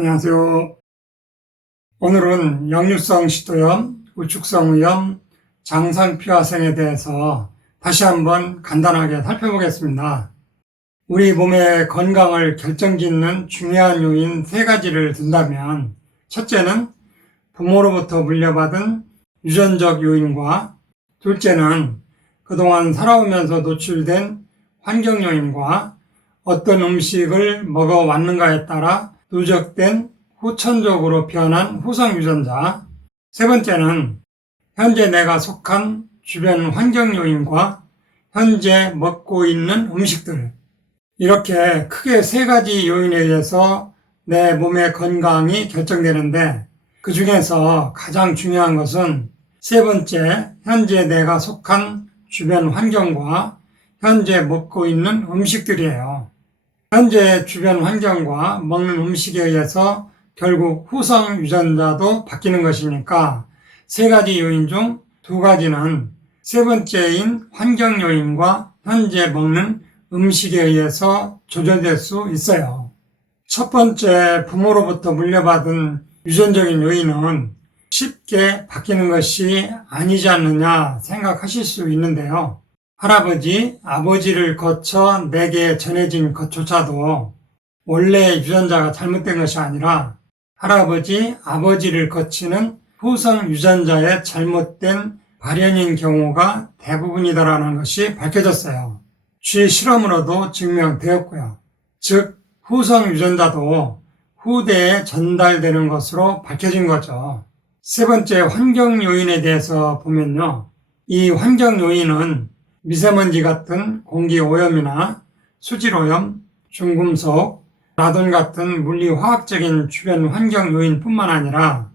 안녕하세요. 오늘은 역류성 식도염, 우축성 위염, 장상피화생에 대해서 다시 한번 간단하게 살펴보겠습니다. 우리 몸의 건강을 결정짓는 중요한 요인 3가지를 든다면, 첫째는 부모로부터 물려받은 유전적 요인과, 둘째는 그동안 살아오면서 노출된 환경 요인과 어떤 음식을 먹어왔는가에 따라 누적된 후천적으로 변한 후성 유전자, 세 번째는 현재 내가 속한 주변 환경 요인과 현재 먹고 있는 음식들, 이렇게 크게 3가지 요인에 의해서 내 몸의 건강이 결정되는데, 그 중에서 가장 중요한 것은 세 번째, 현재 내가 속한 주변 환경과 현재 먹고 있는 음식들이에요. 현재 주변 환경과 먹는 음식에 의해서 결국 후성 유전자도 바뀌는 것이니까 3가지 요인 중 2가지는 세 번째인 환경 요인과 현재 먹는 음식에 의해서 조절될 수 있어요. 첫 번째, 부모로부터 물려받은 유전적인 요인은 쉽게 바뀌는 것이 아니지 않느냐 생각하실 수 있는데요. 할아버지, 아버지를 거쳐 내게 전해진 것조차도 원래 유전자가 잘못된 것이 아니라 할아버지, 아버지를 거치는 후성 유전자의 잘못된 발현인 경우가 대부분이다라는 것이 밝혀졌어요. 쥐 실험으로도 증명되었고요. 즉, 후성 유전자도 후대에 전달되는 것으로 밝혀진 거죠. 세 번째, 환경 요인에 대해서 보면요. 이 환경 요인은 미세먼지 같은 공기 오염이나 수질 오염, 중금속, 라돈 같은 물리화학적인 주변 환경 요인뿐만 아니라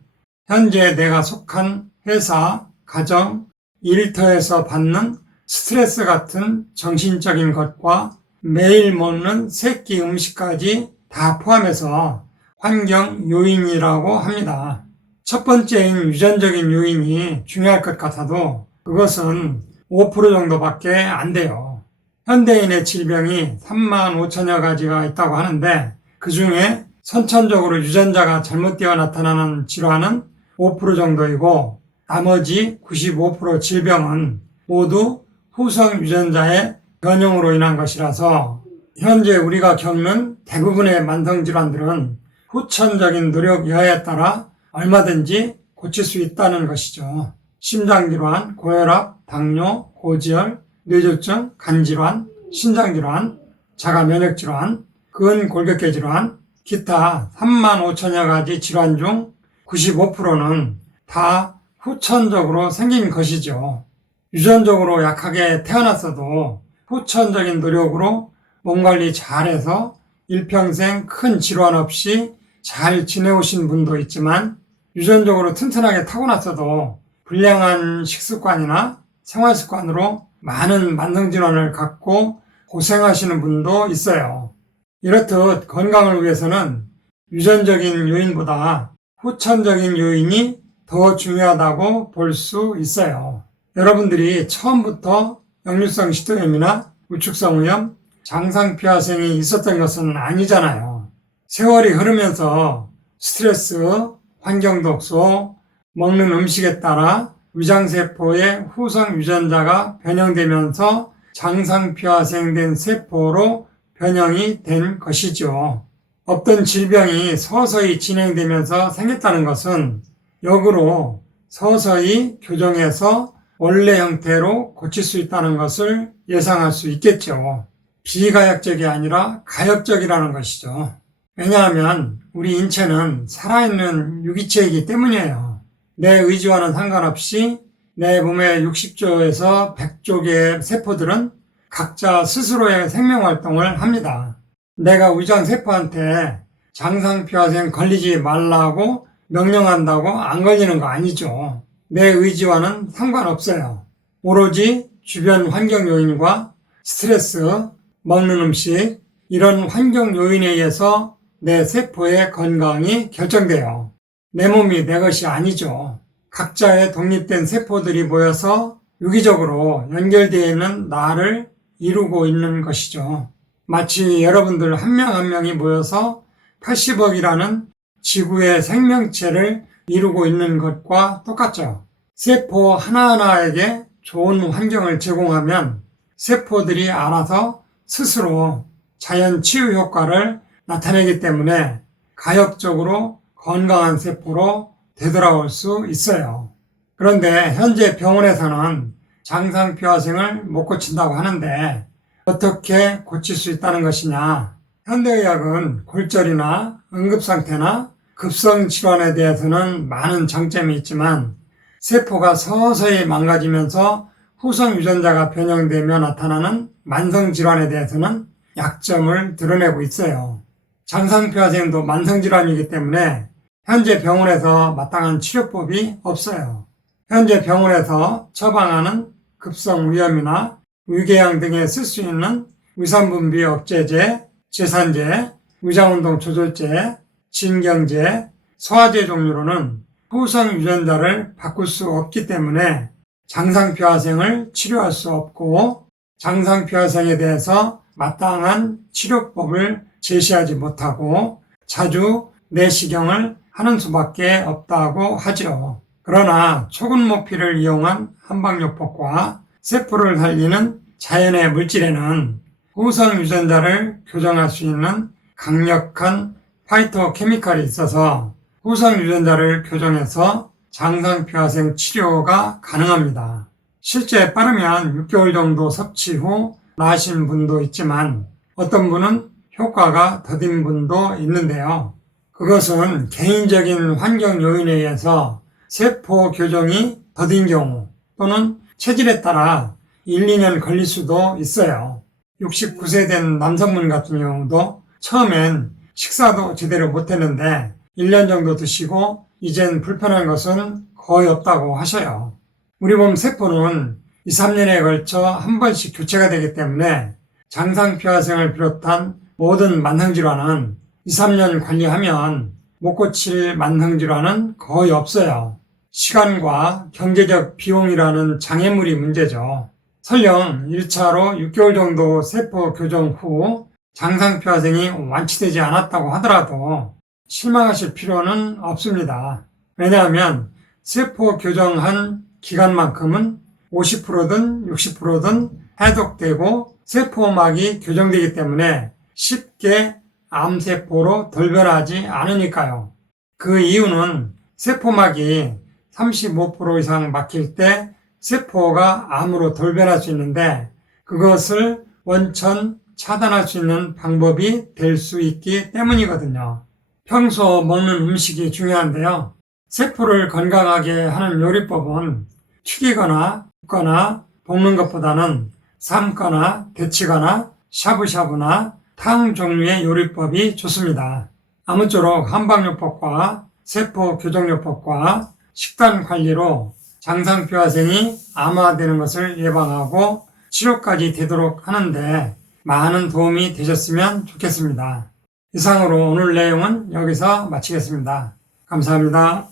현재 내가 속한 회사, 가정, 일터에서 받는 스트레스 같은 정신적인 것과 매일 먹는 새끼 음식까지 다 포함해서 환경 요인이라고 합니다. 첫 번째인 유전적인 요인이 중요할 것 같아도 그것은 5% 정도밖에 안 돼요. 현대인의 질병이 35,000여 가지가 있다고 하는데 그 중에 선천적으로 유전자가 잘못되어 나타나는 질환은 5% 정도이고 나머지 95% 질병은 모두 후성 유전자의 변형으로 인한 것이라서 현재 우리가 겪는 대부분의 만성질환들은 후천적인 노력 여하에 따라 얼마든지 고칠 수 있다는 것이죠. 심장질환, 고혈압, 당뇨, 고지혈, 뇌졸중, 간질환, 신장질환, 자가면역질환, 근골격계 질환, 기타 35,000여 가지 질환 중 95%는 다 후천적으로 생긴 것이죠. 유전적으로 약하게 태어났어도 후천적인 노력으로 몸관리 잘해서 일평생 큰 질환 없이 잘 지내오신 분도 있지만 유전적으로 튼튼하게 타고났어도 불량한 식습관이나 생활습관으로 많은 만성질환을 갖고 고생하시는 분도 있어요. 이렇듯 건강을 위해서는 유전적인 요인보다 후천적인 요인이 더 중요하다고 볼 수 있어요. 여러분들이 처음부터 역류성 식도염이나 우축성 위염, 장상피화생이 있었던 것은 아니잖아요. 세월이 흐르면서 스트레스, 환경 독소, 먹는 음식에 따라 위장세포의 후성 유전자가 변형되면서 장상피화생된 세포로 변형이 된 것이죠. 없던 질병이 서서히 진행되면서 생겼다는 것은 역으로 서서히 교정해서 원래 형태로 고칠 수 있다는 것을 예상할 수 있겠죠. 비가역적이 아니라 가역적이라는 것이죠. 왜냐하면 우리 인체는 살아있는 유기체이기 때문이에요. 내 의지와는 상관없이 내 몸의 60조에서 100조 개의 세포들은 각자 스스로의 생명활동을 합니다. 내가 위장세포한테 장상피화생 걸리지 말라고 명령한다고 안 걸리는 거 아니죠. 내 의지와는 상관없어요. 오로지 주변 환경 요인과 스트레스, 먹는 음식, 이런 환경 요인에 의해서 내 세포의 건강이 결정돼요. 내 몸이 내 것이 아니죠. 각자의 독립된 세포들이 모여서 유기적으로 연결되어 있는 나를 이루고 있는 것이죠. 마치 여러분들 한 명 한 명이 모여서 80억이라는 지구의 생명체를 이루고 있는 것과 똑같죠. 세포 하나하나에게 좋은 환경을 제공하면 세포들이 알아서 스스로 자연 치유 효과를 나타내기 때문에 가역적으로 건강한 세포로 되돌아올 수 있어요. 그런데 현재 병원에서는 장상피화생을 못 고친다고 하는데 어떻게 고칠 수 있다는 것이냐? 현대의학은 골절이나 응급상태나 급성질환에 대해서는 많은 장점이 있지만 세포가 서서히 망가지면서 후성 유전자가 변형되며 나타나는 만성질환에 대해서는 약점을 드러내고 있어요. 장상피화생도 만성질환이기 때문에 현재 병원에서 마땅한 치료법이 없어요. 현재 병원에서 처방하는 급성위염이나 위궤양 등에 쓸 수 있는 위산분비 억제제, 제산제, 위장운동 조절제, 진경제, 소화제 종류로는 후성 유전자를 바꿀 수 없기 때문에 장상피화생을 치료할 수 없고 장상피화생에 대해서 마땅한 치료법을 제시하지 못하고 자주 내시경을 하는 수밖에 없다고 하죠. 그러나 초근모피를 이용한 한방요법과 세포를 살리는 자연의 물질에는 후성 유전자를 교정할 수 있는 강력한 파이토케미칼이 있어서 후성 유전자를 교정해서 장상피화생 치료가 가능합니다. 실제 빠르면 6개월 정도 섭취 후 나으신 분도 있지만 어떤 분은 효과가 더딘 분도 있는데요. 그것은 개인적인 환경 요인에 의해서 세포 교정이 더딘 경우 또는 체질에 따라 1, 2년 걸릴 수도 있어요. 69세 된 남성분 같은 경우도 처음엔 식사도 제대로 못했는데 1년 정도 드시고 이젠 불편한 것은 거의 없다고 하셔요. 우리 몸 세포는 2, 3년에 걸쳐 한 번씩 교체가 되기 때문에 장상피화생을 비롯한 모든 만성질환은 2, 3년 관리하면 못 고칠 만성질환은 거의 없어요. 시간과 경제적 비용이라는 장애물이 문제죠. 설령 1차로 6개월 정도 세포 교정 후 장상피화생이 완치되지 않았다고 하더라도 실망하실 필요는 없습니다. 왜냐하면 세포 교정한 기간만큼은 50%든 60%든 해독되고 세포막이 교정되기 때문에 쉽게 암세포로 돌변하지 않으니까요. 그 이유는 세포막이 35% 이상 막힐 때 세포가 암으로 돌변할 수 있는데 그것을 원천 차단할 수 있는 방법이 될 수 있기 때문이거든요. 평소 먹는 음식이 중요한데요. 세포를 건강하게 하는 요리법은 튀기거나 굽거나 볶는 것보다는 삶거나 데치거나 샤브샤브나 탕 종류의 요리법이 좋습니다. 아무쪼록 한방요법과 세포 교정요법과 식단 관리로 장상피화생이 암화되는 것을 예방하고 치료까지 되도록 하는데 많은 도움이 되셨으면 좋겠습니다. 이상으로 오늘 내용은 여기서 마치겠습니다. 감사합니다.